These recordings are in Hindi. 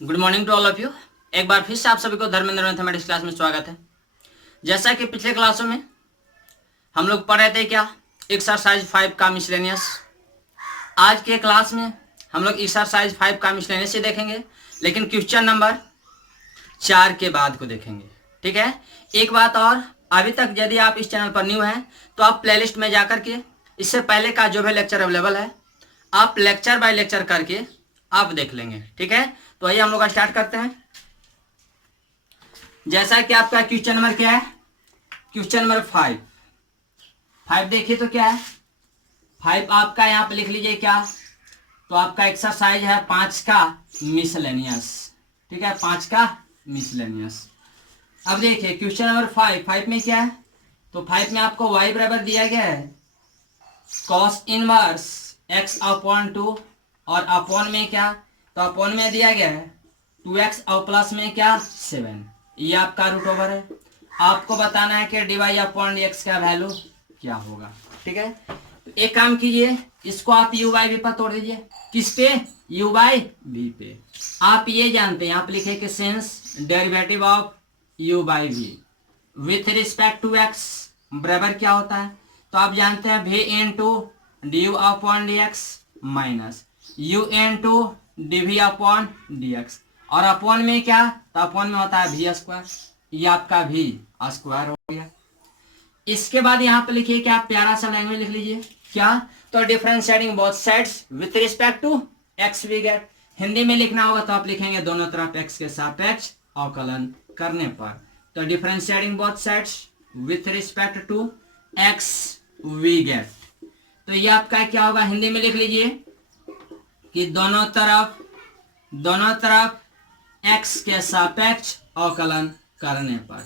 Good morning to all of you. एक बार फिर से आप सभी को धर्मेंद्र मैथमेटिक्स क्लास में स्वागत है। जैसा कि पिछले क्लासों में हम लोग पढ़ रहे थे क्या, एक्सरसाइज 5 का मिसलेनियस। आज के क्लास में हम लोग एक्सरसाइज 5 का मिसलेनियस ही देखेंगे, लेकिन क्वेश्चन नंबर 4 के बाद को देखेंगे। ठीक है। एक बात और, अभी तक यदि आप इस चैनल पर न्यू हैं तो आप प्लेलिस्ट में जाकर के इससे पहले का जो भी लेक्चर अवेलेबल है आप लेक्चर बाय लेक्चर करके आप देख लेंगे। ठीक है। तो आइए हम लोग स्टार्ट करते हैं। जैसा कि आपका क्वेश्चन नंबर क्या है, क्वेश्चन नंबर 5 देखिए तो क्या है 5 आपका यहाँ पे लिख लीजिए क्या, तो आपका एक्सरसाइज है 5 का मिसलेनियस। ठीक है, 5 का मिसलेनियस। अब देखिए क्वेश्चन नंबर 5 में क्या है, तो 5 में आपको y बराबर दिया गया है कॉस इनवर्स x अपॉन 2 और अपॉन में क्या, तो अपॉन में दिया गया है 2x और प्लस में क्या 7। ये आपका रूट ओवर है। आपको बताना है कि dy अपॉन dx का वैल्यू क्या होगा। ठीक है, तो एक काम कीजिए, इसको आप u बाई वी पर तोड़ दीजिए। किस पे? u बाई वी पे। आप ये जानते हैं, आप लिखे कि since derivative of u by v with respect to x बराबर क्या होता है, तो आप जानते हैं v into d u upon d x minus u into d v upon d x, और अपॉन में क्या, तो अपॉन में होता है वी स्क्वायर। ये आपका वी स्क्वायर हो गया। इसके बाद यहाँ पे लिखिए क्या, प्यारा सा लैंग्वेज लिख लीजिए क्या, तो differentiating both sides with respect to x we get. Hindi में लिखना होगा तो आप लिखेंगे दोनों तरफ x के सापेक्ष अवकलन करने पर, तो differentiating both sides with respect to x we get. तो ये आपका क्या होगा, हिंदी में लिख लीजिए कि दोनों तरफ x के सापेक्ष अवकलन करने पर,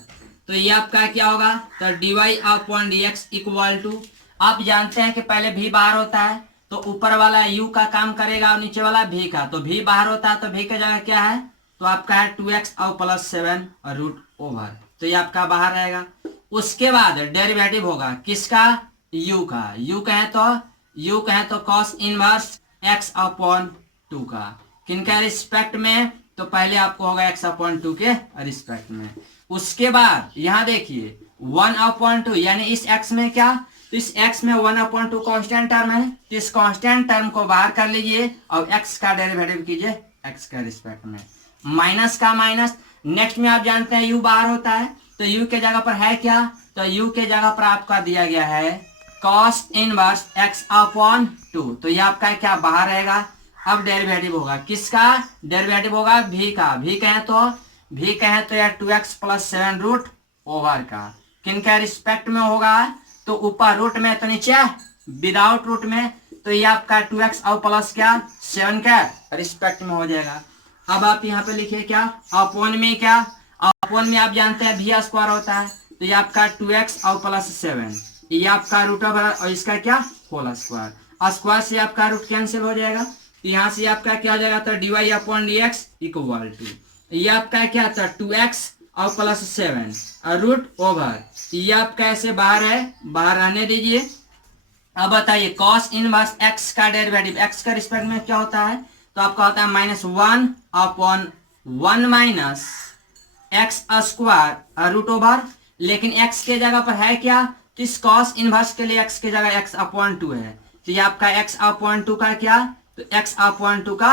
तो ये आपका क्या होगा, तो dy upon dx equal to, आप जानते हैं कि पहले v बाहर होता है तो ऊपर वाला u का काम करेगा और नीचे वाला v का, तो v बाहर होता है तो v की जगह क्या है, तो आपका है 2x और प्लस 7 और रूट ओवर, तो ये आपका बाहर रहेगा। उसके बाद डेरिवेटिव होगा किसका, u का। u कहें तो कॉस इनवर्स x अपॉन 2 का। किनका रिस्पेक्ट में, तो पहले आपको होगा x अपॉन 2 के रिस्पेक्ट में। उसके बाद यहाँ देखिए 1 अपॉन 2, यानी इस x में क्या, तो इस x में 1 अपॉन 2 कॉन्स्टेंट टर्म है, तो इस कॉन्स्टेंट टर्म को बाहर कर लीजिए और x का डेरिवेटिव कीजिए x के रिस्पेक्ट में। माइनस का माइनस, नेक्स्ट में आप जानते हैं u बाहर होता है तो u के जगह पर है क्या, तो u के जगह पर आपका दिया गया है कॉस इनवर्स x अपॉन 2, तो ये आपका क्या बाहर रहेगा। अब डेरिवेटिव होगा किसका, डेरिवेटिव होगा v का। v कहें तो यार 2x प्लस 7 रूट ओवर का। किनका रिस्पेक्ट में होगा, तो ऊपर रूट में तो नीचे विदाउट रूट में, तो ये आपका 2x और प्लस क्या 7 का रिस्पेक्ट में हो जाएगा। अब आप यहाँ पे लिखिए क्या, अपॉन में क्या, अपॉन में आप जानते हैं v स्क्वायर होता है, तो ये आपका 2x और प्लस 7, ये आपका रूट ओवर और इसका क्या होल स्क्वायर। स्क्वायर से आपका रूट कैंसिल हो जाएगा, यहाँ से आपका क्या हो जाएगा, तो dy upon dx equal to, ये आपका क्या था 2x और प्लस 7 और रूट ओवर, ये आपका ऐसे बाहर है, बाहर रहने दीजिए। अब बताइए कॉस इनवर्स x का डेरिवेटिव x का रिस्पेक्ट में क्या होता है, तो आपका होता है -1 अपॉन 1 माइनस एक्स स्क्वायर और रूट ओवर, लेकिन x के जगह पर है क्या, तो इस कॉस इनवर्स के लिए x के जगह x अपॉन 2 है, तो ये आपका x अपॉन 2 का क्या, तो x अपॉन 2 का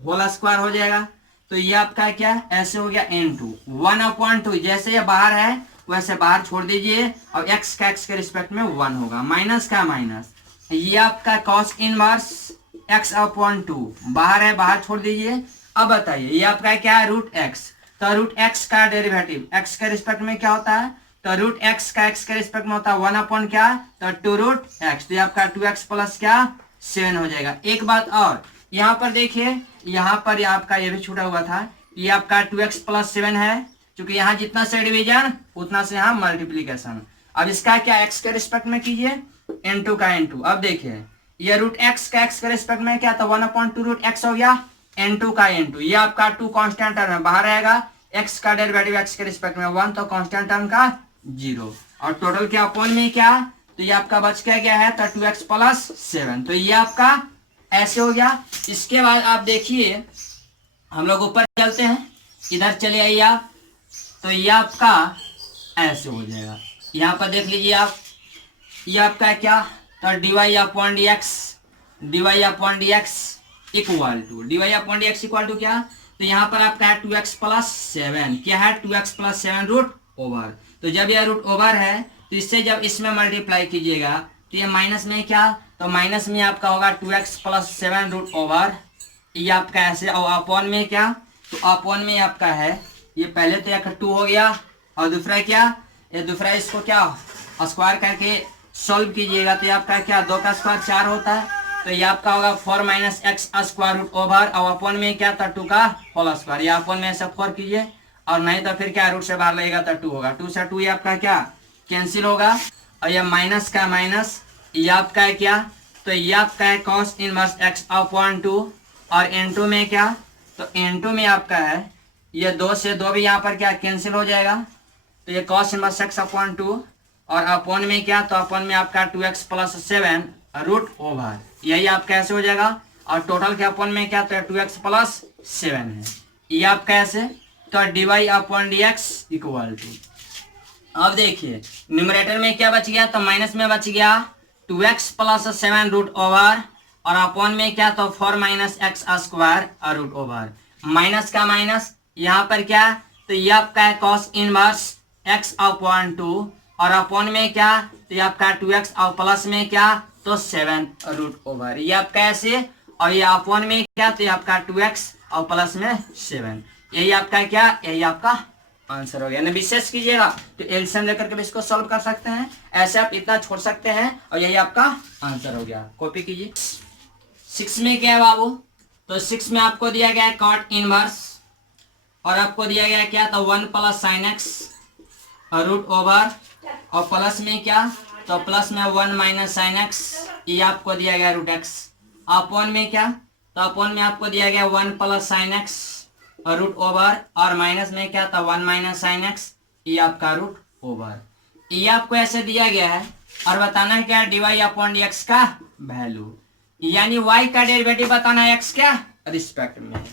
होल स्क्वायर हो जाएगा। तो ये आपका क्या ऐसे हो गया n2 1 अपॉन 2, जैसे ये बाहर है वैसे बाहर छोड़ दीजिए और x का x के रिस्पेक्ट में 1 होगा, माइनस का माइनस, ये आपका कॉस इनवर्स x अपॉन 2 बाहर है, बाहर छोड़ दीजिए। अब बताइए ये आपका क्या है रूट x, तो रूट x का डेरिवेटिव x के रिस्पेक्ट में क्या होता है, तो रूट x का x के रिस्पेक्ट में होता है 1 अपॉन क्या, तो 2 रूट x, तो ये आपका 2x प्लस क्या 7 हो जाएगा। एक बात और, यहाँ पर देखिए, यहाँ पर आपका ये भी छूटा हुआ था, ये आपका 2x प्लस 7 है, क्योंकि यहाँ जितना से डिवीजन उतना से यहाँ मल्टीप्लीकेशन। अब इसका क्या x के रिस्पेक्ट में कीजिए n2 का n2। अब देखिए ये रूट x का x के रिस्पेक्ट में क्या था 1 अपॉन 2 रूट x हो गया, n2 का n2, ये आपका 2 कांस्टेंट टर्म है, बाहर रहेगा, x का डेरिवेटिव x के रिस्पेक्ट में 1, तो कांस्टेंट टर्म का 0, और टोटल क्या अपॉन में क्या, तो ये आपका बच क्या गया है, तो 2x प्लस 7, तो ये आपका ऐसे हो गया। इसके बाद आप देखिए हम लोग ऊपर चलते हैं, इधर चले आइए आप, तो ये आपका ऐसे हो जाएगा। यहाँ पर देख लीजिए आप, ये आपका है क्या, तो dy upon d x equal to क्या, तो यहाँ पर आपका है 2x प्लस 7, क्या है 2x प्लस 7 रूट ओवर। तो जब यह रूट ओवर है तो इससे जब इसमें मल्टीप्लाई कीजिएगा तो ये माइनस में क्या, तो माइनस में आपका होगा 2x प्लस 7 रूट ओवर, ये आपका ऐसे, और अपॉन में क्या, तो अपॉन में आपका है, ये पहले तो एक 2 हो गया, और दूसरा क्या, ये दूसरा इसको क्या स्क्वायर करके सॉल्व कीजिएगा तो ये आपका क्या 2 का स्क्वायर 4 होता है, तो ये आपका होगा 4 minus x square root over, और अपॉन में क्या था 2 का होल स्क्वायर, या अपॉन में ऐसा 4 कीजिए, और नहीं तो फिर क्या रूट से बाहर लगेगा तो 2 होगा, 2 से 2 ये आपका क्या कैंसिल होगा, और ये माइनस का माइनस, ये आपका है क्या, तो ये आपका है कॉस इनवर्स एक्स अपॉन 2, और n2 में क्या, तो n2 में आपका है ये 2 से 2 भी यहाँ पर क्या कैंसिल हो जाएगा, तो ये कॉस इनवर्स एक्स अपॉन 2, और अपॉन में क्या, तो अपॉन में आपका 2x प्लस 7 रूट ओवर, यही आपका ऐसे हो जाएगा, और टोटल के अपॉन में क्या, तो 2x प्लस 7 है, ये आपका ऐसे, तो dy upon d x equal to, अब देखिए न्यूमरेटर में क्या बच गया, तो माइनस में बच गया 2x प्लस 7 रूट ओवर, और अपॉन में क्या, तो 4 minus x square root over, minus का माइनस, यहाँ पर क्या, तो ये आपका है कॉस इनवर्स x अपॉन 2, और अपॉन में क्या, तो ये आपका 2x, और प्लस में क्या, तो 7 रूट ओवर, ये आपका ऐसे, और ये अपॉन में क्या, तो ये आपका 2x और प्लस में 7, यही आपका क्या, यही आपका आंसर हो गया ना। विशेष कीजिएगा तो एलसीएम लेकर के भी इसको सॉल्व कर सकते हैं, ऐसे आप इतना छोड़ सकते हैं, और यही आपका आंसर हो गया। कॉपी कीजिए। 6 में क्या है बाबू, तो 6 में आपको दिया गया है कॉट इनवर्स, और आपको दिया गया क्या, तो 1 plus sine x root over, और प्लस में क्या, तो प्लस में 1 माइनस साइन एक्स, ये आपको दिया गया रूट एक्स, अपॉन में क्या, तो अपॉन में आपको दिया गया 1 plus sine x root over, और माइनस में क्या था 1 माइनस साइन एक्स, ये आपका रूट ओवर, ये आपको ऐसे दिया गया है, और बताना है क्या dy अपॉन डी एक्स का वैल्यू, यानी y का डेरिवेटिव बताना है x क्या रिस्पेक्ट में।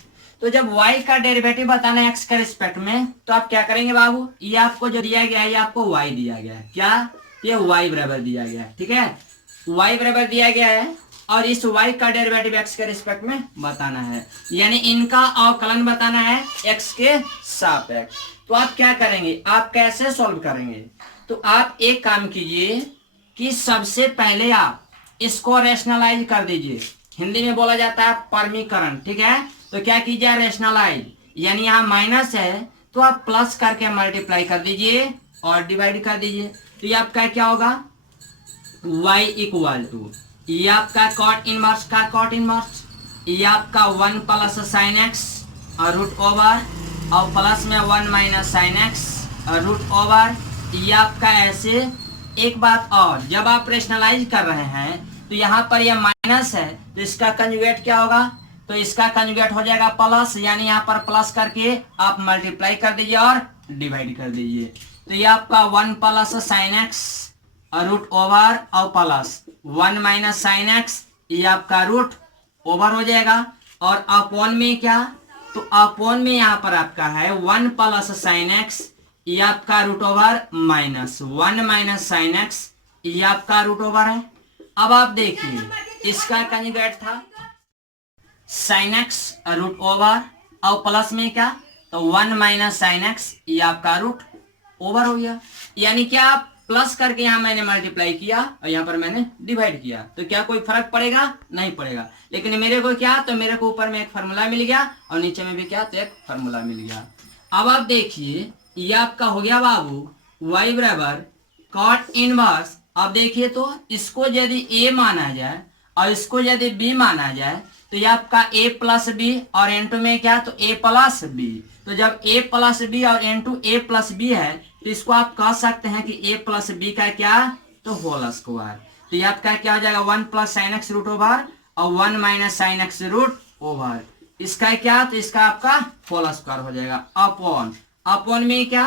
तो जब y का डेरिवेटिव बताना है x का रिस्पेक्ट में, तो आप क्या करेंगे बाबू, ये आपको जो दिया गया है ये आपको y दिया गया है, क्या, ये y बराबर दिया गया है, ठीक है, y बराबर दिया गया है, और इस y का डेरिवेटिव x के रिस्पेक्ट में बताना है, यानी इनका अवकलन बताना है x के सापेक्ष। तो आप क्या करेंगे, आप कैसे सॉल्व करेंगे, तो आप एक काम कीजिए कि सबसे पहले आप इसको रेशनलाइज कर दीजिए, हिंदी में बोला जाता है परमीकरण, ठीक है, तो क्या कीजिए रेशनलाइज, यानी यहाँ माइनस है तो आप प्लस करके मल्टीप्लाई कर दीजिए और डिवाइड कर दीजिए, तो ये आपका क्या होगा y इक्वल टू, ये आपका कॉट इनवर्स का कॉट इनवर्स, ये आपका 1 plus sine x root over, और प्लस में 1 minus sine x root over, ये आपका ऐसे। एक बात और, जब आप रेशनलाइज कर रहे हैं तो यहाँ पर ये माइनस है, तो इसका कंजुगेट क्या होगा, तो इसका कंजुगेट हो जाएगा प्लस, यानी यहाँ पर प्लस करके आप मल्टीप्लाई कर दीजिए और डिवाइड कर दीजिए, तो ये आपका 1 plus sine x root over, और प्लस 1 माइनस साइन एक्स, ये आपका रूट ओवर हो जाएगा, और अपॉन में क्या, तो अपॉन में यहाँ पर आपका है 1 प्लस साइन एक्स, ये आपका root over minus 1 minus sine x, ये आपका रूट ओवर है। अब आप देखिए इसका कंजुगेट था साइन एक्स रूट ओवर, और प्लस में क्या, तो 1 माइनस साइन एक्स, ये आपका रूट ओवर हो गया, यानी क्या आप प्लस करके यहाँ मैंने मल्टीप्लाई किया और यहाँ पर मैंने डिवाइड किया, तो क्या कोई फर्क पड़ेगा, नहीं पड़ेगा, लेकिन मेरे को क्या, तो मेरे को ऊपर में एक फार्मूला मिल गया और नीचे में भी क्या, तो एक फार्मूला मिल गया। अब आप देखिए ये आपका हो गया बाबू y बराबर कॉट इनवर्स, अब देखिए तो इसको यदि a माना जाए और इसको यदि b माना जाए, तो ये आपका a प्लस बी, और n2 में क्या, तो a प्लस बी, तो जब a प्लस बी और n2 a प्लस बी है, तो इसको आप कह सकते हैं कि a प्लस बी का क्या, तो होल स्क्वायर, तो ये आपका क्या हो जाएगा 1 plus sine x root over, और 1 minus sine x root over, इसका क्या, तो इसका आपका होल स्क्वायर हो जाएगा, अपॉन, अपॉन में क्या,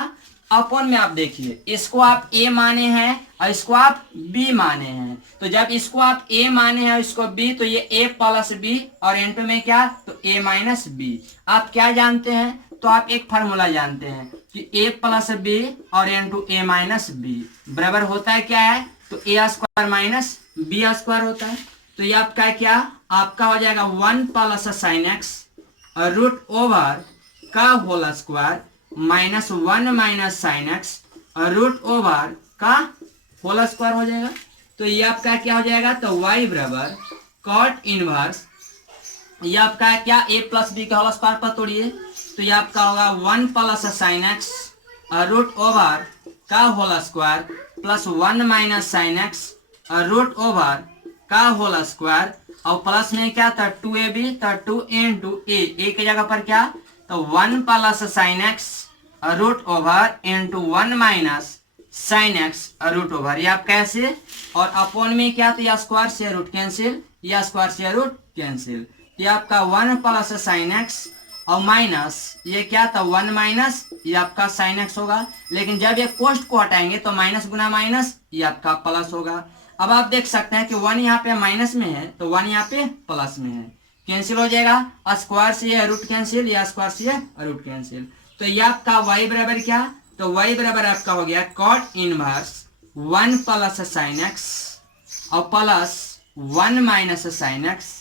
अपॉन में आप देखिए, इसको आप a माने हैं और इसको आप b माने हैं। तो जब इसको आप a माने हैं और इसको b, तो ये a प्लस b और इनटू में क्या, तो a माइनस b। आप क्या जानते हैं, तो आप एक फार्मूला जानते हैं कि a प्लस b और इनटू a माइनस b बराबर होता है क्या है, तो a square minus b square होता है। तो ये आपका क्या, आपका हो जाएगा 1 plus sine x root over का whole square minus 1 minus sine x root over का होल स्क्वायर हो जाएगा। तो ये आपका क्या हो जाएगा, तो y बराबर कॉट इनवर्स, ये आपका क्या, a प्लस बी के होल स्क्वायर पर तोड़िए, तो ये आपका होगा 1 plus sine x root over का whole square plus 1 minus sine x root over का होल स्क्वायर, और प्लस में क्या था 2ab, तो 2 इंटू a की जगह पर क्या, तो 1 plus sine x root over into 1 minus sine x root over, ये आप कैसे, और अपॉन में क्या, तो यह स्क्वायर से रूट कैंसिल, यह स्क्वायर से रूट कैंसिल, ये आपका 1 प्लस साइन एक्स और माइनस ये क्या था 1 माइनस ये आपका साइन एक्स होगा, लेकिन जब ये कोष्ट को हटाएंगे तो माइनस गुना माइनस ये आपका प्लस होगा। अब आप देख सकते हैं कि 1 यहाँ पे माइनस में है तो 1 यहाँ पे प्लस में है, कैंसिल हो जाएगा, स्क्वायर से ये रूट कैंसिल, या स्क्वायर से रूट कैंसिल। तो ये आपका y बराबर क्या, तो y बराबर आपका हो गया cot inverse 1 plus sine x और प्लस 1 माइनस साइन एक्स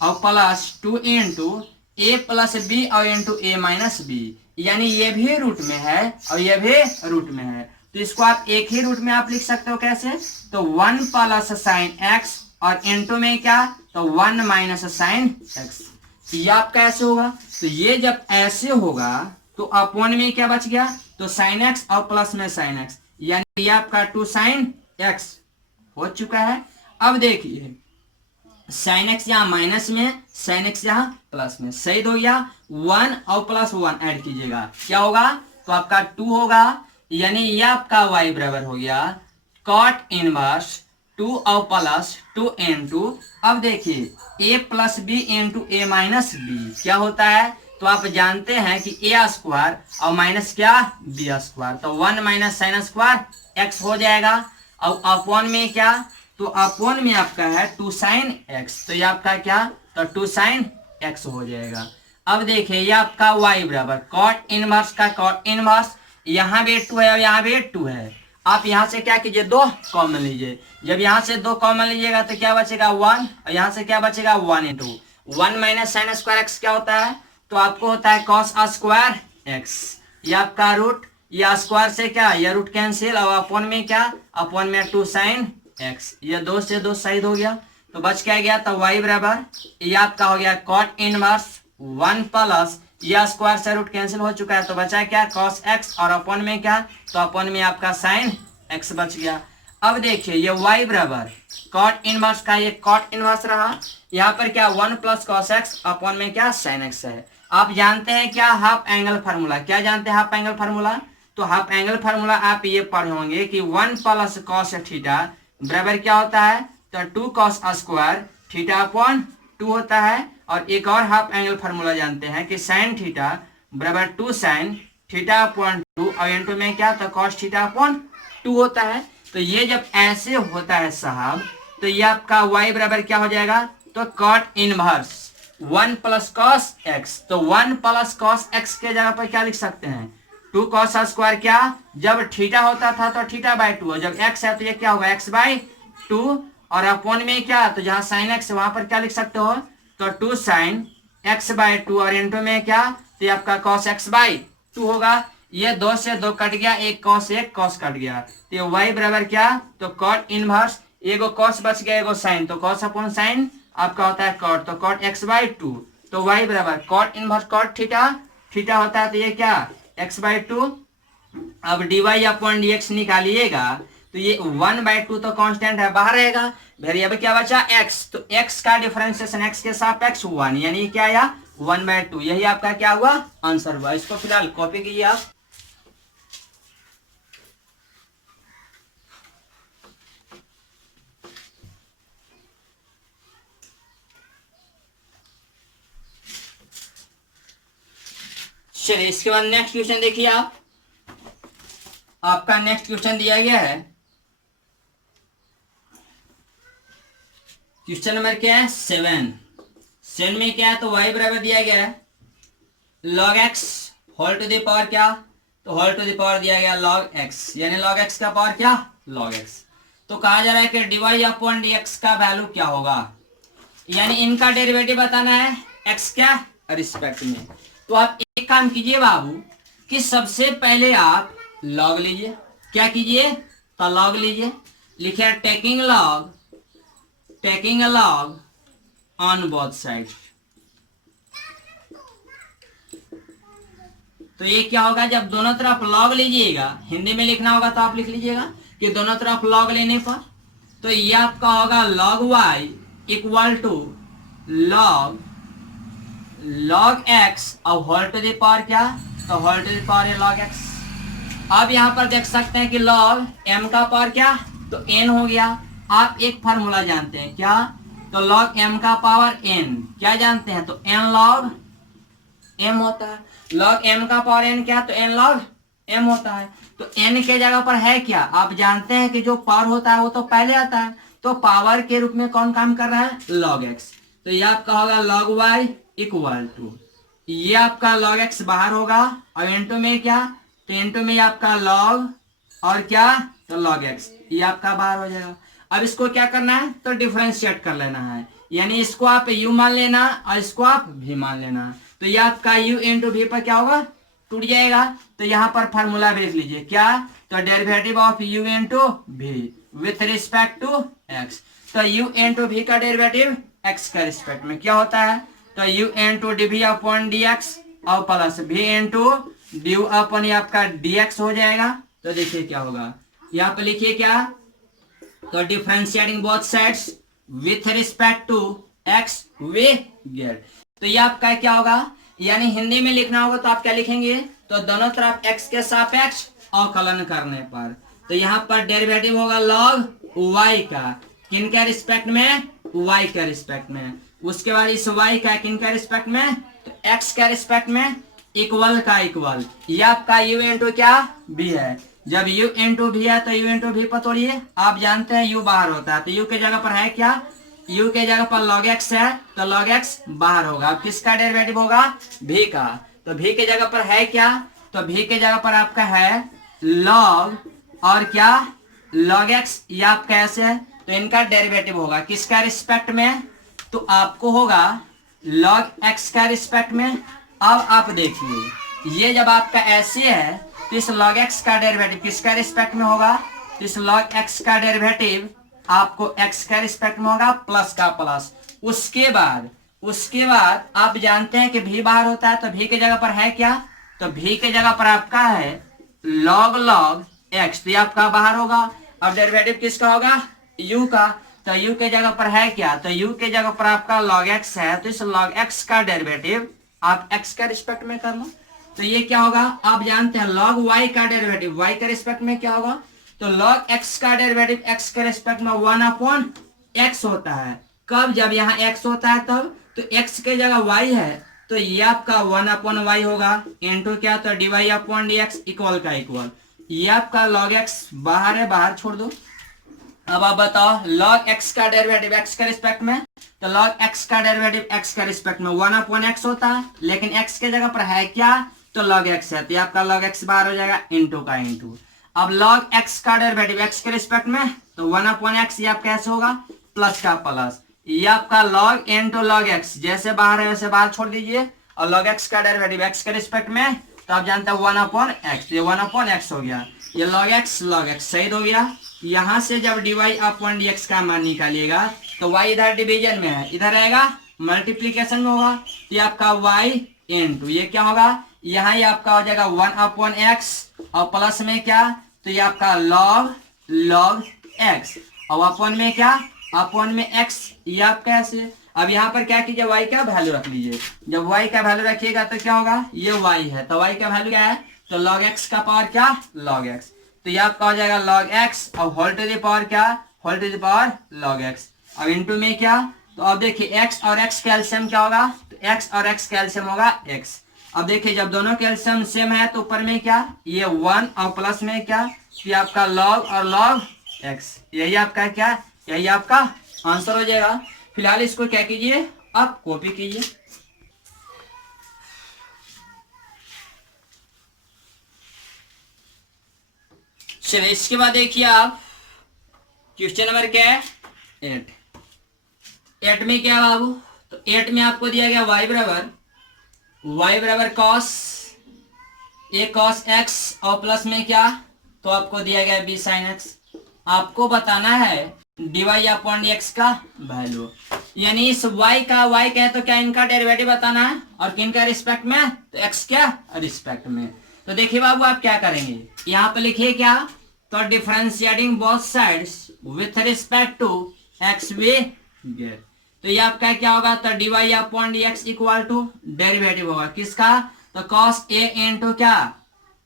और plus 2 into a plus b और इंटू ए माइनस बी, यानी ये भी रूट में है और ये भी रूट में है, तो इसको आप एक ही रूट में आप लिख सकते हो कैसे, तो 1 प्लस साइन एक्स और इंटू में क्या, तो 1 माइनस साइन एक्स, ये आपका ऐसे होगा। तो ये जब ऐसे होगा तो अपॉन में क्या बच गया, तो साइन एक्स और प्लस में साइन एक्स, यानी ये आपका 2 साइन एक्स हो चुका है। अब देखिए साइन एक्स यहाँ माइनस में, साइन एक्स यहाँ प्लस में, सही हो गया, 1 और प्लस 1 ऐड कीजिएगा क्या होगा, तो आपका 2 होगा, यानी ये आपका y बराबर हो गया कॉट इनवर्स 2 और प्लस 2 इंटू, अब देखिए a plus b into a minus b क्या होता है, तो आप जानते हैं कि a स्क्वायर और माइनस क्या b स्क्वायर, तो 1 माइनस साइन स्क्वायर x हो जाएगा, और अपॉन में क्या, तो अपॉन में आपका है 2 साइन एक्स, तो ये आपका क्या, तो 2 साइन एक्स हो जाएगा। अब देखिए ये आपका y बराबर कॉट इनवर्स का कॉट इनवर्स, यहाँ भी 2 है और यहाँ भी 2 है, आप यहाँ से क्या कीजिए 2 कॉमन लीजिए, जब यहाँ से 2 कॉमन लीजिएगा तो क्या बचेगा 1, और यहाँ से क्या बचेगा 1 into 1 minus sine square x क्या होता है, तो आपको होता है कॉस स्क्वायर एक्स, ये आपका रूट, या स्क्वायर से क्या ये रूट कैंसिल, और अपॉन में क्या, अपॉन में 2 साइन एक्स, ये 2 से 2 साइड हो गया, तो बच क्या गया, तो y बराबर ये आपका हो गया कॉट इनवर्स 1 प्लस यह स्क्वायर से रूट कैंसिल हो चुका है, तो बचा क्या कॉस एक्स और अपॉन में क्या, तो अपॉन में आपका साइन एक्स बच गया। अब देखिए ये y बराबर कॉट इनवर्स का ये कॉट इनवर्स रहा, यहाँ पर क्या 1 प्लस कॉस एक्स अपॉन में क्या साइन एक्स है। आप जानते हैं क्या हाफ एंगल फार्मूला, क्या जानते हैं हाफ एंगल फार्मूला, तो हाफ एंगल फार्मूला आप ये पढ़े होंगे कि 1 प्लस कॉस थीटा बराबर क्या होता है, तो 2 कॉस स्क्वायर थीटा अपॉन 2 होता है, और एक और हाफ एंगल फार्मूला जानते हैं कि साइन थीटा बराबर 2 साइन थीटा अपॉन 2 और इनटू में क्या, तो कॉस थीटा अपॉन 2 होता है। तो ये जब ऐसे होता है साहब, तो ये आपका y बराबर क्या हो जाएगा, तो cot inverse 1 plus cos x, तो 1 प्लस कॉस एक्स के जगह पर क्या लिख सकते हैं 2 कॉस स्क्वायर, क्या जब थीटा होता था तो थीटा बाय 2, जब x है तो ये क्या होगा x बाय 2, और अपॉन में क्या, तो जहां साइन एक्स वहां पर क्या लिख सकते हो, तो 2 साइन एक्स बाय 2 और इंटू में क्या, तो ये आपका कॉस एक्स बाय 2 होगा, ये 2 से 2 कट गया, एक कॉस कट गया, तो ये y बराबर क्या, तो कॉट इनवर्स एगो कॉस बच गया एगो साइन, तो कॉस अपॉन साइन आपका होता है कॉट, तो कॉट एक्स बाय 2, तो y बराबर cot inverse cot theta, theta होता है तो ये क्या x बाय 2, अब dy अपॉन dx निकालिएगा तो ये 1/2 तो कांस्टेंट है बाहर रहेगा, वेरिएबल क्या बचा x, तो x का डिफरेंशिएशन x के सापेक्ष 1, यानी क्या आया 1/2, यही आपका क्या हुआ आंसर हुआ। इसको फिलहाल कॉपी कीजिए आप। चलिए इसके बाद नेक्स्ट क्वेश्चन देखिए आप, आपका नेक्स्ट क्वेश्चन दिया गया है, क्वेश्चन नंबर क्या है 7 में क्या है, तो y बराबर दिया गया है log x whole to the power क्या, तो होल टू द पावर दिया गया log x, यानी log x का पावर क्या log x। तो कहा जा रहा है कि dy अपॉन dx का वैल्यू क्या होगा, यानी इनका डेरिवेटिव बताना है x क्या रिस्पेक्ट में। तो आप एक काम कीजिए बाबू कि सबसे पहले आप log लीजिए, क्या कीजिए तो log लीजिए, लिखिए taking a log on both side. तो ये क्या होगा, जब दोनों तरफ log लीजिएगा, हिंदी में लिखना होगा तो आप लिख लीजिएगा कि दोनों तरफ log लेने पर, तो ये आपका होगा log y equal to log x और होल टू द पावर क्या, तो होल टू द पावर है log x। अब यहाँ पर देख सकते हैं कि log m का पावर क्या, तो n हो गया। आप एक फार्मूला जानते हैं क्या, तो log m का पावर n क्या जानते हैं, तो n log m होता है। log m का पावर n क्या, तो n log m होता है। तो n के जगह पर है क्या, आप जानते हैं कि जो पावर होता है वो तो पहले आता है, तो पावर के रूप में कौन काम कर रहा है, log x। तो ये आपका होगा log y इक्वल टू, ये आपका log x बाहर होगा और इनटू में क्या, तो इनटू में आपका log और क्या, तो log x, ये आपका बाहर हो जाएगा। अब इसको क्या करना है, तो डिफरेंशिएट कर लेना है, यानी इसको आप u मान लेना और इसको आप v मान लेना। तो ये आपका u इंटू v पर क्या होगा, टूट जाएगा। तो यहाँ पर फार्मूला भी लिख लीजिए क्या, तो derivative of u into v with respect to x। तो u इंटू v का डेरिवेटिव x का रिस्पेक्ट में क्या होता है, तो u into dv upon dx और plus v into d u upon आपका dx हो जाएगा। तो देखिए क्या होगा, यहाँ पर लिखिए क्या, तो differentiating both sides with respect to x we get. तो ये आपका क्या होगा, यानी हिंदी में लिखना होगा तो आप क्या लिखेंगे, तो दोनों तरफ x के सापेक्ष अवकलन करने पर, तो यहाँ पर डेरिवेटिव होगा log y का, किन के रिस्पेक्ट में, y के रिस्पेक्ट में। उसके बाद इस y का किन के रिस्पेक्ट में, तो x के रिस्पेक्ट में, इक्वल का इक्वल, ये आपका u इंटू क्या v है। जब u इंटू v है तो u इंटू v पर तोड़िए, आप जानते हैं u बाहर होता है, तो u के जगह पर है क्या, u के जगह पर log x है, तो log x बाहर होगा। अब किसका डेरिवेटिव होगा, v का, तो v के जगह पर है क्या, तो v के जगह पर आपका है log और क्या log x, ये आपका ऐसे है, तो इनका डेरिवेटिव होगा किसका रिस्पेक्ट में, तो आपको होगा log x का रिस्पेक्ट में। अब आप देखिए ये जब आपका ऐसे है तो इस log x का डेरिवेटिव किसका रिस्पेक्ट में होगा, तो इस log x का डेरिवेटिव आपको x का रिस्पेक्ट में होगा प्लस का प्लस। उसके बाद आप जानते हैं कि v बाहर होता है, तो v के जगह पर है क्या, तो v के जगह पर आपका है log x, तो ये आपका बाहर होगा। अब डेरिवेटिव किसका होगा, u का, तो u के जगह पर है क्या, तो u के जगह पर आपका log x है, तो इस log x का डेरिवेटिव आप x का रिस्पेक्ट में कर लो। तो ये क्या होगा, आप जानते हैं log y का डेरिवेटिव y के रिस्पेक्ट में क्या होगा, तो log x का डेरिवेटिव x के रिस्पेक्ट में 1 अपॉन x होता है। कब, जब यहाँ x होता है तब, तो x के जगह y है, तो ये आपका 1 अपॉन y होगा इंटू क्या, तो dy अपॉन dx इक्वल का इक्वल, ये आपका log x बाहर है, बाहर छोड़ दो। अब आप बताओ log x का डेरिवेटिव x के रिस्पेक्ट में, तो log x का डेरिवेटिव x के रिस्पेक्ट में 1 अपॉन x होता है, लेकिन x के जगह पर है क्या, तो log x है, तो ये आपका log x बाहर हो जाएगा इंटू का इंटू। अब log x का डेरिवेटिव x के रिस्पेक्ट में, तो 1 अपॉन x, ये आपका कैसे होगा प्लस का प्लस, ये आपका log इंटू log x, जैसे बाहर है वैसे बाहर छोड़ दीजिए। और log x का डेरिवेटिव x के रिस्पेक्ट में, तो आप जानते हैं 1 अपॉन x, ये 1 अपॉन x हो गया, ये log x सही हो गया। यहाँ से जब dy अपॉन dx का मान निकालिएगा, तो y इधर डिवीजन में है, इधर रहेगा मल्टीप्लीकेशन में होगा, तो ये आपका y इंटू ये क्या होगा, यहाँ ये आपका हो जाएगा 1 अपॉन x और प्लस में क्या, तो ये आपका log x और अपॉन में क्या, अपॉन में x, ये आपका ऐसे। अब यहाँ पर क्या कीजिए, y का वैल्यू रख लीजिए, जब y का वैल्यू रखिएगा तो क्या होगा, ये y है, तो y का वैल्यू क्या है, तो log x का पावर क्या, log x, तो ये आपका हो जाएगा log x और होल टू द पावर क्या, whole to the power log x। अब इंटू में क्या, तो अब देखिए x और x कैल्शियम क्या होगा, तो x और x कैल्शियम होगा x, अब देखिए जब दोनों के एलसीएम सेम है तो ऊपर में क्या, ये 1 और प्लस में क्या, ये आपका log और log x, यही आपका क्या, यही आपका आंसर हो जाएगा। फिलहाल इसको क्या कीजिए, आप कॉपी कीजिए। चलिए इसके बाद देखिए आप क्वेश्चन नंबर क्या है 8। 8 में क्या है बाबू, तो 8 में आपको दिया गया y बराबर कॉस ए कॉस एक्स और प्लस में क्या, तो आपको दिया गया b साइन एक्स। आपको बताना है dy अपॉन dx का वैल्यू, यानी इस y का, y क्या है तो क्या इनका डेरिवेटिव बताना है, और किन का रिस्पेक्ट में, तो x क्या रिस्पेक्ट में। तो देखिए बाबू आप क्या करेंगे, यहाँ पे लिखिए क्या, तो differentiating both sides with respect to x we get. तो ये आपका क्या होगा, तो dy upon dx equal to derivative होगा किसका, तो cos a इंटू क्या,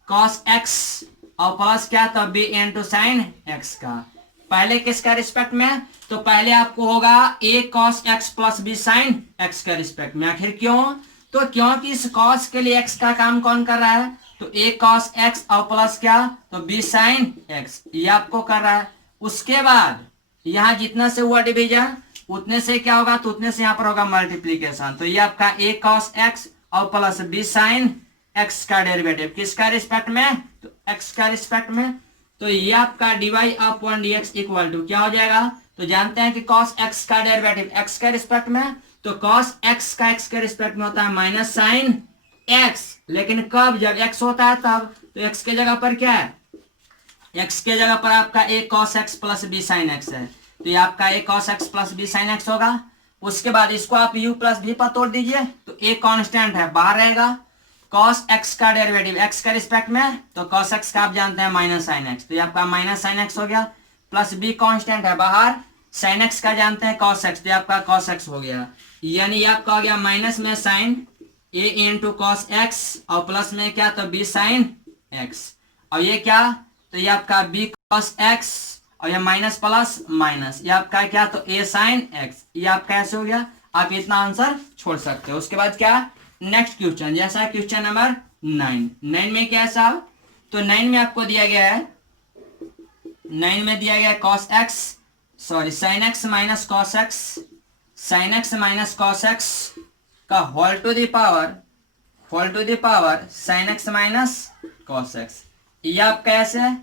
cos x और प्लस क्या, तो b इंटू साइन x का। पहले किसका रिस्पेक्ट में, तो पहले आपको होगा a cos x plus b sine x का रिस्पेक्ट में। आखिर क्यों, तो क्योंकि इस cos के लिए x का काम कौन कर रहा है, तो a cos x और प्लस क्या, तो b साइन x, ये आपको कर रहा है। उसके बाद यहाँ जितना से हुआ डिवीजन उतने से क्या होगा, तो उतने से यहाँ पर होगा मल्टीप्लीकेशन। तो ये आपका a cos x और प्लस b साइन x का डेरिवेटिव किसका रिस्पेक्ट में, तो x का रिस्पेक्ट में। तो ये आपका dy upon dx equal to क्या हो जाएगा, तो जानते हैं कि cos x का डेरिवेटिव x के रिस्पेक्ट में, तो cos x का x के रिस्पेक्ट में होता है माइनस साइन x, लेकिन कब, जब x होता है तब। तो x के जगह पर क्या है, x के जगह पर आपका a cos x plus b sine x है, तो ये आपका a cos x plus b sine x होगा। उसके बाद इसको आप u प्लस v पर तोड़ दीजिए, तो a कांस्टेंट है बाहर रहेगा, cos x का डेरिवेटिव x के रिस्पेक्ट में, तो cos x का आप जानते हैं माइनस साइन x, तो ये आपका माइनस साइन x हो गया, प्लस b कांस्टेंट है बाहर, साइन x का जानते हैं cos x, तो ये आपका cos x हो गया। यानी ये आपका हो गया माइनस में sine a into cos x और प्लस में क्या, तो b साइन x, और ये क्या, तो ये आपका b cos x और ये माइनस प्लस माइनस, ये आपका क्या, तो a साइन x, ये आपका ऐसे हो गया। आप इतना आंसर छोड़ सकते हो। उसके बाद क्या, नेक्स्ट क्वेश्चन, जैसा क्वेश्चन नंबर 9 में क्या है साहब, तो 9 में आपको दिया गया है, 9 में दिया गया है cos x sorry sine x minus cos x, sine x minus cos x का whole to the power sine x minus cos x, ये आपका ऐसे है।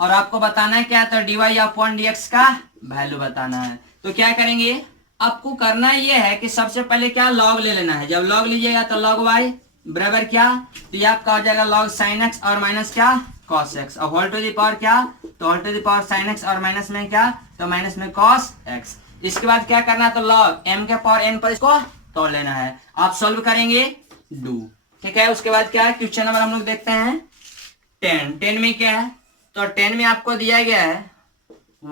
और आपको बताना है क्या, तो dy अपॉन dx का वैल्यू बताना है। तो क्या करेंगे, आपको करना ये है कि सबसे पहले क्या log ले लेना है। जब log लीजिएगा तो log y बराबर क्या, तो ये आपका हो जाएगा log sin x और माइनस क्या cos x, और होल टू द पावर क्या, तो whole to the power sin x और माइनस में क्या, तो माइनस में cos x। इसके बाद क्या करना है, तो log m के पावर n पर इसको तोड़ लेना है। आप सोल्व करेंगे डू, ठीक है। उसके बाद क्या है, क्वेश्चन नंबर हम लोग देखते हैं 10 में क्या है, तो 10 में आपको दिया गया है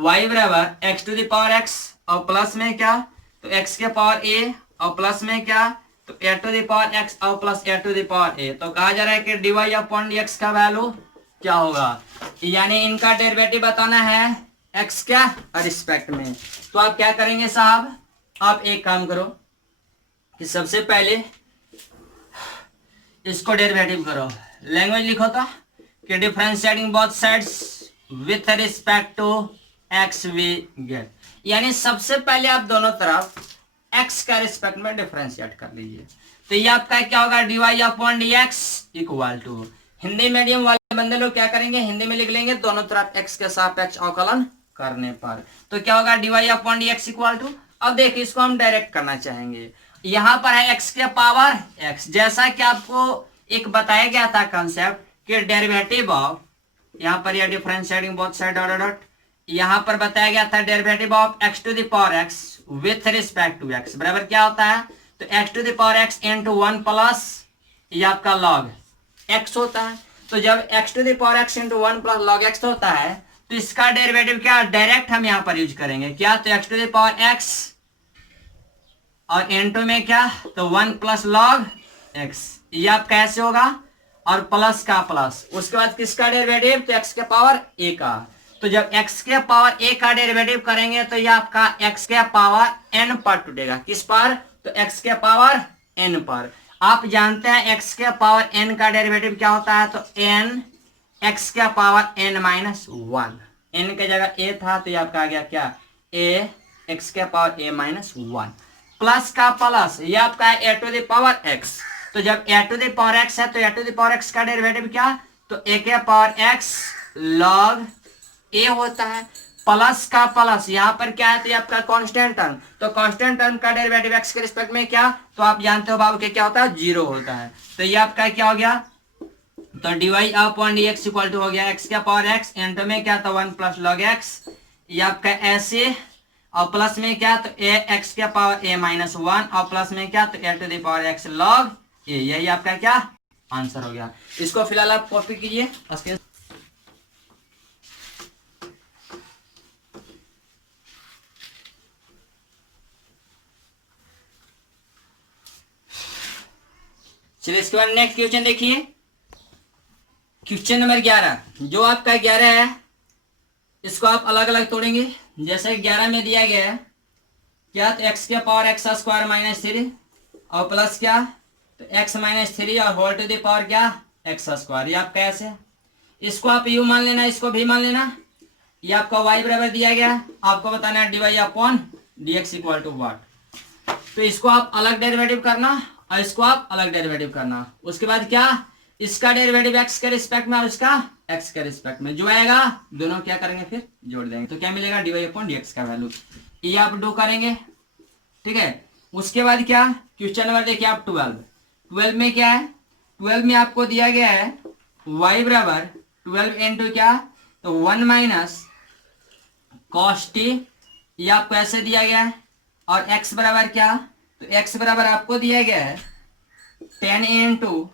y बराबर x to the power x और प्लस में क्या, तो x के पावर a और प्लस में क्या, तो a to the power x और plus a to the power a। तो कहा जा रहा है कि dy अपॉन dx का वैल्यू क्या होगा, यानी इनका डेरिवेटिव बताना है x क्या रिस्पेक्ट में। तो आप क्या करेंगे साहब, आप एक काम करो कि सबसे पहले इसको डेरिवेटिव करो, लैंग्वेज लिखो तो कि differentiating both sides with respect to x we get, यानी सबसे पहले आप दोनों तरफ x का रिस्पेक्ट में डिफरेंशिएट कर लीजिए। तो ये आपका क्या होगा, dy upon dx equal to, Hindi medium वाले बंदे लोग क्या करेंगे, हिंदी में लिख लेंगे दोनों तरफ x के सापेक्ष अवकलन करने पर। तो क्या होगा, dy upon dx equal to, अब देखिए इसको हम डायरेक्ट करना चाहेंगे। यहाँ पर है x के पावर x, जैसा कि आपको एक बताया गया था कंसेप्ट कि डेरिवेटिव ऑफ, यहाँ पर यह differentiating both side dot dot, यहाँ पर बताया गया था derivative of x to the power x with respect to x बराबर क्या होता है, तो x to the power x into 1 plus ये आपका log x होता है। तो जब x to the power x into 1 plus log x होता है, तो इसका डेरिवेटिव क्या डायरेक्ट हम यहाँ पर यूज करेंगे क्या, तो x to the power x और इंटू में क्या, तो 1 प्लस log x, ये आपका ऐसे होगा, और प्लस का प्लस। उसके बाद किसका डेरिवेटिव, तो x के पावर a का। तो जब x के पावर a का डेरिवेटिव करेंगे तो ये आपका x के पावर n पर टूटेगा, किस पर, तो x के पावर n पर। आप जानते हैं x के पावर n का डेरिवेटिव क्या होता है, तो n x के power n minus one, n की जगह a था तो ये आपका आ गया क्या, a x के power a minus one, plus का प्लस ये आपका है a to the power x। तो जब a to the power x है तो a to the power x का डेरिवेटिव क्या, तो a के पावर x log a होता है, प्लस का प्लस यहाँ पर क्या है, तो ये आपका कांस्टेंट टर्म, तो कांस्टेंट टर्म का डेरिवेटिव x के रिस्पेक्ट में क्या, तो आप जानते हो बाबू के क्या होता है, जीरो होता है। तो ये आपका क्या हो गया, तो dy upon dx equal to हो गया x के पावर x, इंटू में क्या, तो 1 प्लस लॉग x, ये आपका ऐसे, और प्लस में क्या, तो a x के पावर a माइनस वन, और प्लस में क्या, तो a to the power x log a, यही आपका क्या आंसर हो गया। इसको फिलहाल आप कॉपी कीजिए। चलिए इसके बाद नेक्स्ट क्वेश्चन देखिए, क्वेश्चन नंबर 11, जो आपका 11 है इसको आप अलग अलग तोड़ेंगे। जैसे 11 में दिया गया है क्या, तो x के पावर एक्स स्क्वायर माइनस 3 और प्लस क्या, तो x माइनस 3 और होल टू द पावर क्या, एक्स स्क्वायर। ये आप कैसे, इसको आप u मान लेना, इसको भी मान लेना। ये आपका y बराबर दिया गया, आपको बताना है dy upon dx equal to what. तो इसको आप अलग डेरिवेटिव करना और इसको आप अलग डेरिवेटिव करना। उसके बाद क्या, इसका डेरिवेटिव x के रिस्पेक्ट में और इसका x के रिस्पेक्ट में, जो आएगा दोनों क्या करेंगे फिर जोड़ देंगे, तो क्या मिलेगा, dy अपॉन dx का वैल्यू। ये आप डू करेंगे, ठीक है। उसके बाद क्या, क्वेश्चन नंबर देखिए आप 12 में क्या है, 12 में आपको दिया गया है y बराबर 12 इंटू क्या, तो 1 माइनस कॉस टी, ये आपको ऐसे दिया गया है, और x बराबर क्या, तो x बराबर आपको दिया गया है 10 into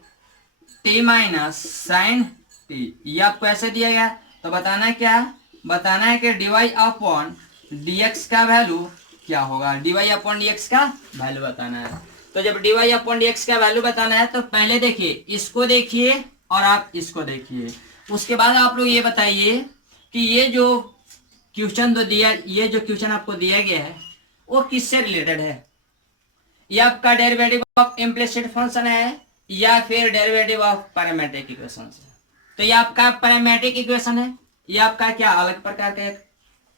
t minus sine t, ये आपको ऐसे दिया गया। तो बताना है क्या, बताना है कि dy अपॉन dx का वैल्यू क्या होगा, dy अपॉन dx का वैल्यू बताना है। तो जब dy अपॉन dx का वैल्यू बताना है तो पहले देखिए इसको देखिए और आप इसको देखिए, उसके बाद आप लोग ये बताइए कि ये जो क्वेश्चन तो दिया, ये जो क्वेश्चन आपको दिया गया है वो किससे रिलेटेड है, ये आपका डेरिवेटिव ऑफ इम्प्लिसिट फंक्शन है या फिर डेरिवेटिव ऑफ पैरामीट्रिक इक्वेशन है। तो ये आपका पैरामीट्रिक इक्वेशन है, ये आपका क्या अलग प्रकार का एक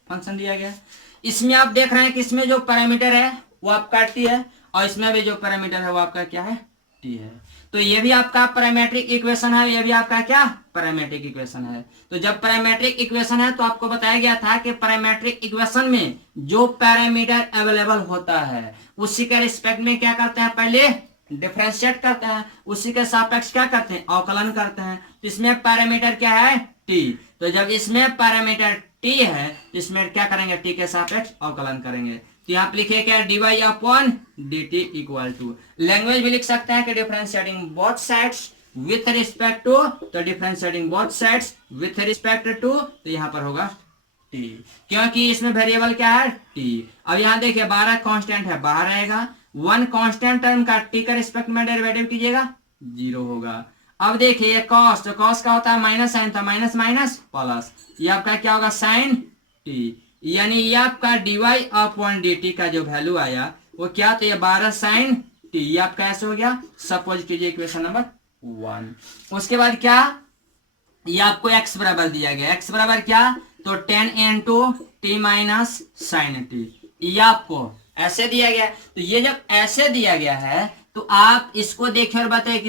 फंक्शन दिया गया है। इसमें आप देख रहे हैं कि इसमें जो पैरामीटर है वो आपका टी है और इसमें भी जो पैरामीटर है वो आपका क्या है, टी है। तो ये भी आपका पैरामीट्रिक इक्वेशन है, ये भी आपका क्या पैरामीट्रिक इक्वेशन है। तो जब पैरामीट्रिक इक्वेशन है तो आपको बताया गया था कि पैरामीट्रिक इक्वेशन में जो पैरामीटर अवेलेबल होता है उसी के रिस्पेक्ट में क्या करते हैं, पहले डिफरेंशिएट करते हैं, उसी के सापेक्ष क्या करते हैं, अवकलन करते हैं। तो इसमें पैरामीटर क्या है, टी। तो जब इसमें पैरामीटर टी है इसमें क्या करेंगे, टी के सापेक्ष अवकलन करेंगे। तो यहाँ पे लिखे क्या, dy upon dt equal to, language भी लिख सकते हैं कि differentiating both sides with respect to, तो differentiating both sides with respect to, तो यहाँ पर होगा टी, क्योंकि इसमें वेरिएबल क्या है, टी। अब यहाँ देखिए 12 कांस्टेंट है, बाहर रहेगा, 1 कांस्टेंट टर्म का टी का रिस्पेक्ट में डेरिवेटिव कीजिएगा 0 होगा। अब देखिए कॉस, तो कॉस का होता है माइनस साइन, था माइनस माइनस प्लस, ये आपका क्या होगा साइन टी, यानी ये आपका dy अपॉन dt का जो वैल्यू आया वो क्या, तो ये 12 साइन टी, ये आपका ऐसे हो गया। सपोज कीजिए इक्वेशन नंबर 1। उसके बाद क्या, ये आपको x बराबर दिया गया, x बराबर क्या, तो 10 into t minus sine t, ये आपको ऐसे दिया गया। तो ये जब ऐसे दिया गया है तो आप इसको देखिए और बताइए कि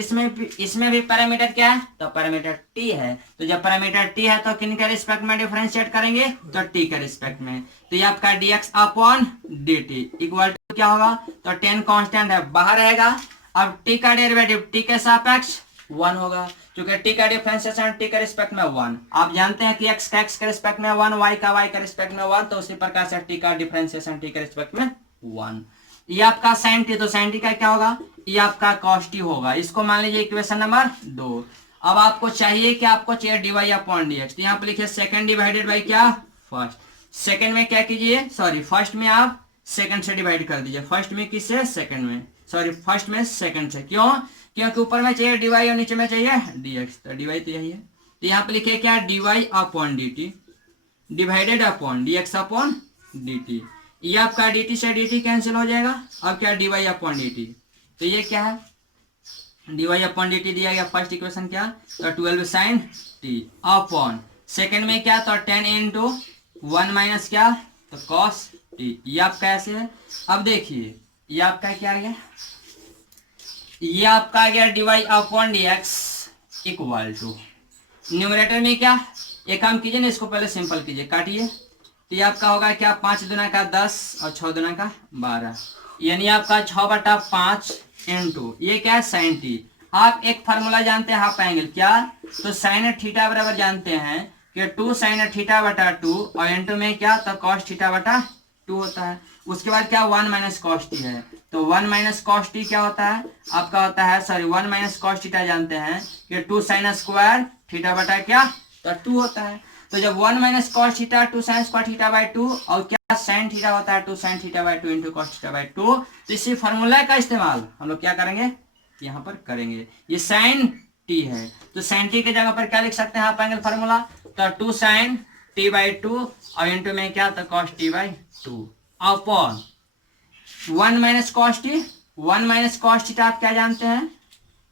इसमें भी पैरामीटर क्या है, तो पैरामीटर टी है। तो जब पैरामीटर टी है तो किन के रिस्पेक्ट में डिफरेंशिएट करेंगे, तो टी के रिस्पेक्ट में। तो ये आपका dx upon dt equal to क्या होगा, तो 10 कांस्टेंट है, बाहर रहेगा। अब टी का डेरिवेटिव टी के सापेक्ष 1 होगा, क्योंकि टी का डिफरेंशिएशन टी के रिस्पेक्ट में 1। आप जानते हैं कि x का x के रिस्पेक्ट में 1, y का y के रिस्पेक्ट में 1, तो उसी प्रकार से टी का डिफरेंशिएशन टी के रिस्पेक्ट में 1। ये आपका साइन टी, तो साइन टी का क्या होगा, ये आपका कॉस टी होगा। इसको मान लीजिए इक्वेशन नंबर 2। अब आपको चाहिए कि आपको चाहिए dy अपॉन dx, तो यहाँ पे लिखिए सेकंड डिवाइडेड बाई क्या, फर्स्ट। सेकंड में क्या कीजिए, सॉरी फर्स्ट में आप सेकंड से डिवाइड कर दीजिए, फर्स्ट में किससे, सेकंड में, सॉरी फर्स्ट में सेकंड से। क्यों, क्योंकि ऊपर में चाहिए dy और नीचे में चाहिए dx, तो dy तो यही है। तो यहाँ पे लिखिए क्या, dy upon dt divided upon dx upon dt, ये आपका dt से dt कैंसिल हो जाएगा। अब क्या dy अपॉन dt, तो ये क्या है, dy अपॉन dt दिया गया फर्स्ट इक्वेशन क्या, तो 12 sin t अपॉन सेकंड में क्या, तो 10 इंटू 1 माइनस क्या, तो cos t। ये आपका ऐसे है। अब देखिए ये आपका क्या आ गया, ये आपका आ गया dy upon dx equal to numerator में क्या, एक काम कीजिए ना, इसको पहले सिंपल कीजिए, काटिए, तो ये आपका होगा क्या, 5 दूना का 10 और 6 दूना का 12, यानी आपका 6/5 इंटू ये क्या है साइन टी। आप एक फार्मूला जानते हैं हाफ एंगल क्या, तो साइन थीटा बराबर जानते हैं कि 2 साइन थीटा बटा 2 और इंटू में क्या, तो कॉस थीटा बटा 2 होता है। उसके बाद क्या 1 माइनस कॉस टी है, तो 1 माइनस कॉस टी क्या होता है आपका, होता है सॉरी 1 माइनस कॉस थीटा जानते हैं कि 2 साइन स्क्वायर थीटा बटा क्या, तो 2 होता है। तो जब 1 minus cos theta 2 sine square theta by 2 और क्या साइन थीटा होता है 2 sine theta by 2 into cos theta by 2, तो इसी फॉर्मूला का इस्तेमाल हम लोग क्या करेंगे, यहाँ पर करेंगे। ये साइन टी है, तो साइन टी की जगह पर क्या लिख सकते हैं हाफ एंगल फॉर्मूला, तो 2 साइन टी बाई 2 और इंटू में क्या, तो cos T by 2 upon 1 minus cos T, 1 minus cos theta आप क्या जानते हैं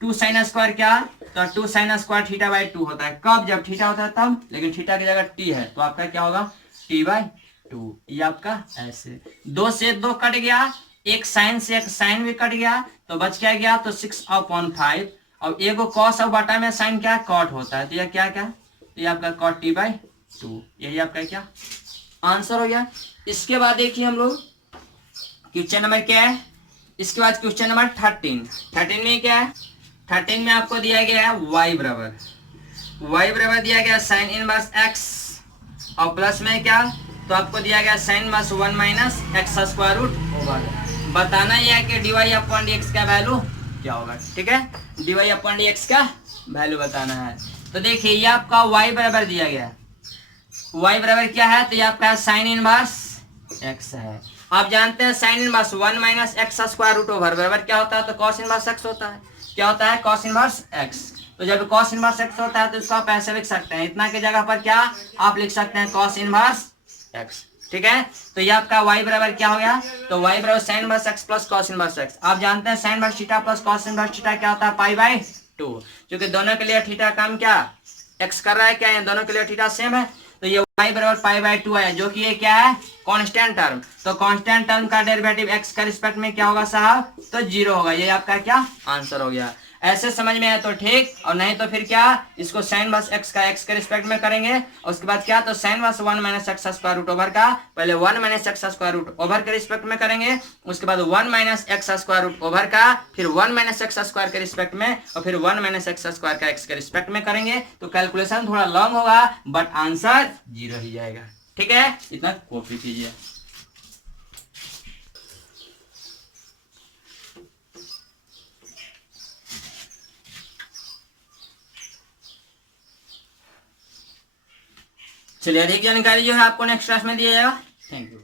2 साइन स्क्वायर क्या, तो 2 साइन स्क्वायर थीटा बाई 2 होता है, कब, जब थीटा होता है तब, लेकिन थीटा की जगह टी है तो आपका क्या होगा टी बाई 2। ये आपका ऐसे 2 से 2 कट गया, एक साइन से एक साइन भी कट गया, तो बच क्या गया, तो 6/5 और एगो कॉस और बटा में साइन क्या कॉट होता है, तो यह क्या क्या, तो ये आपका कॉट टी बाई 2, यही आपका क्या आंसर हो गया। इसके बाद देखिए हम लोग क्वेश्चन नंबर क्या है, इसके बाद क्वेश्चन नंबर 13 में क्या है, 13 में आपको दिया गया है y बराबर दिया गया साइन इनवर्स x और प्लस में क्या, तो आपको दिया गया sine inverse 1 minus x square root over. बताना यह है कि dy अपॉन dx का वैल्यू क्या होगा, ठीक है, dy अपॉन dx का वैल्यू बताना है। तो देखिए ये आपका y बराबर दिया गया, y बराबर क्या है, तो ये आपका साइन इनवर्स x है। आप जानते हैं sine inverse 1 minus x square root over बराबर क्या होता है, तो कॉस इनवर्स x होता है। क्या होता है, कॉस इनवर्स x। तो जब कॉस इनवर्स x होता है तो इसको आप ऐसे लिख सकते हैं, इतना की जगह पर क्या आप लिख सकते हैं कॉस इनवर्स x, ठीक है। तो ये आपका y बराबर क्या हो गया, तो y बराबर sign inverse x plus cos inverse x। आप जानते हैं sine inverse theta plus cos inverse theta क्या होता है, पाई बाई 2, क्योंकि दोनों के लिए थीटा काम क्या x कर रहा है क्या, दोनों के लिए थीटा सेम है, तो ये y बराबर पाई बाई 2 है, जो कि ये क्या है कांस्टेंट टर्म। तो कांस्टेंट टर्म का डेरिवेटिव x का रिस्पेक्ट में क्या होगा साहब, तो 0 होगा। ये आपका क्या आंसर हो गया। ऐसे समझ में आए तो ठीक, और नहीं तो फिर क्या, इसको साइन वर्स x का x के रिस्पेक्ट में करेंगे और उसके बाद क्या, तो sine inverse 1 minus x square root over का पहले 1 minus x square root over के रिस्पेक्ट में करेंगे, उसके बाद 1 minus x square root over का फिर 1 माइनस एक्स स्क्वायर के रिस्पेक्ट में और फिर 1 माइनस एक्स स्क्वायर का x के रिस्पेक्ट में करेंगे। तो कैलकुलेशन थोड़ा लॉन्ग होगा बट आंसर 0 ही जाएगा, ठीक है, इतना कॉपी कीजिए। चलिए अधिक जानकारी जो है आपको नेक्स्ट क्लास में दिया जाएगा। Thank you.